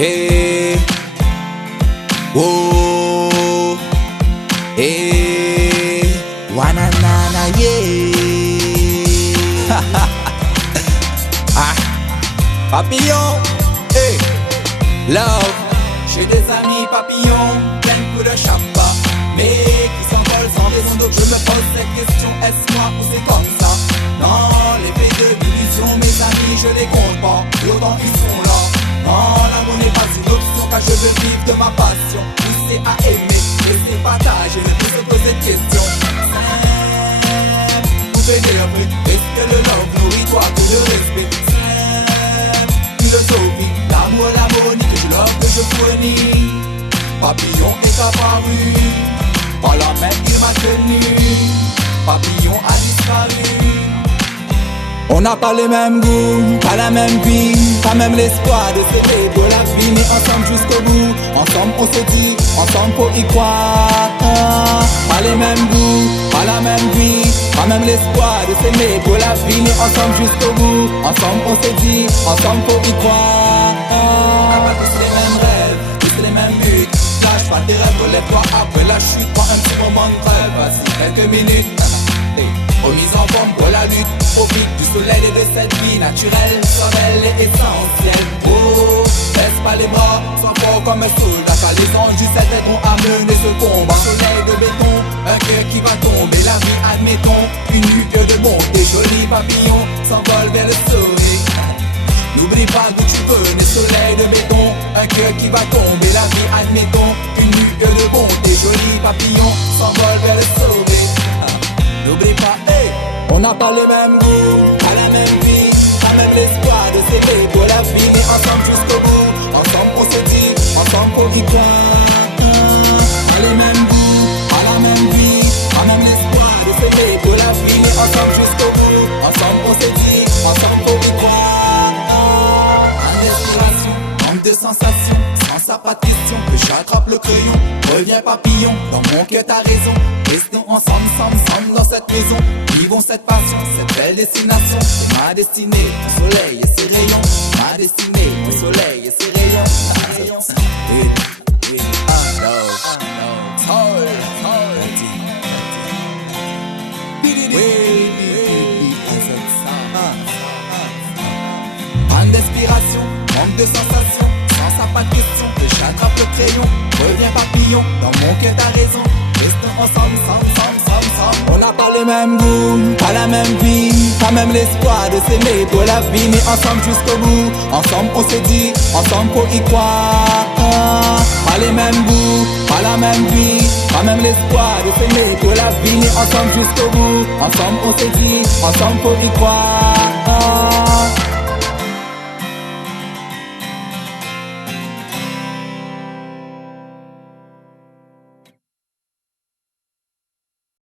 Hey, oh, hey, wananana, yeah. Ah, papillon, hey, love. J'ai des amis papillons, plein de coups de chapeau, mais qui s'envolent sans raison, donc je me pose cette question, est-ce moi ou c'est comme ça? Non, l'effet de l'illusion, mes amis, je les compte pas, d'autant qu'ils sont là. Non, l'amour n'est pas une option, car je veux vivre de ma passion. Pousser à aimer, laisser partager, ne plus se poser de questions. Simple, pouvez dire plus, est-ce que le love nourrit toi que le respect? Simple, philosophie, l'amour, l'harmonie, que je love, que je fournis. Papillon est apparu, par la main il m'a tenu. Papillon a disparu. On n'a pas les mêmes goûts, pas la même vie, pas même l'espoir de s'aimer pour la vie, mais ensemble jusqu'au bout. Ensemble on se dit, ensemble faut y croire. Pas les mêmes goûts, pas la même vie, pas même l'espoir de s'aimer pour la vie, mais ensemble jusqu'au bout. Ensemble on se dit, ensemble faut y croire. On n'a pas tous les mêmes rêves, tous les mêmes buts. Lâche pas tes rêves, relève-toi après la chute. Prends un petit moment de trêve, voici quelques minutes. Remise en forme pour la lutte, profite du soleil et de cette vie naturelle, solennelle et essentielle. Oh, laisse pas les bras, sois fort comme un soldat, car les anges du ciel t'aideront à mener ce combat. Soleil de béton, un cœur qui va tomber, la vie admettons, une nuque de bonté. Joli papillon s'envole vers le soleil. N'oublie pas d'où tu venais, soleil de béton, un cœur qui va tomber, la vie admettons, une nuque de bonté. Joli papillon s'envole vers le soleil. N'oublie pas, hey, on n'a pas les mêmes goûts, pas la même vie, pas même l'espoir de s'aimer pour la vie, mais ensemble jusqu'au bout. Ensemble on se dit, ensemble faut y croire. Pas les mêmes goûts, pas la même vie, pas même l'espoir de s'aimer pour la vie, mais ensemble jusqu'au bout. Ensemble on se dit, ensemble faut y croire. En destination, manque de sensations, sans ça pas de question que j'attrape le crayon. Reviens papillon, dans mon cœur t'as raison. Restons ensemble, ensemble dans cette maison. Vivons cette passion, cette belle destination. C'est ma destinée, mon soleil et ses rayons. Ma destinée, mon soleil et ses rayons. Panne d'inspiration, manque de sensation. Sans ça pas de question que j'attrape le crayon. Reviens papillon, dans mon cœur t'as raison. Restons ensemble, ensemble. On n'a pas les mêmes goûts, pas la même vie, pas même l'espoir de s'aimer pour la vie, mais ensemble jusqu'au bout. Ensemble on se dit, ensemble faut y croire. Pas les mêmes goûts, pas la même vie, pas même l'espoir de s'aimer pour la vie, mais ensemble jusqu'au bout. Ensemble on se dit, ensemble faut y croire.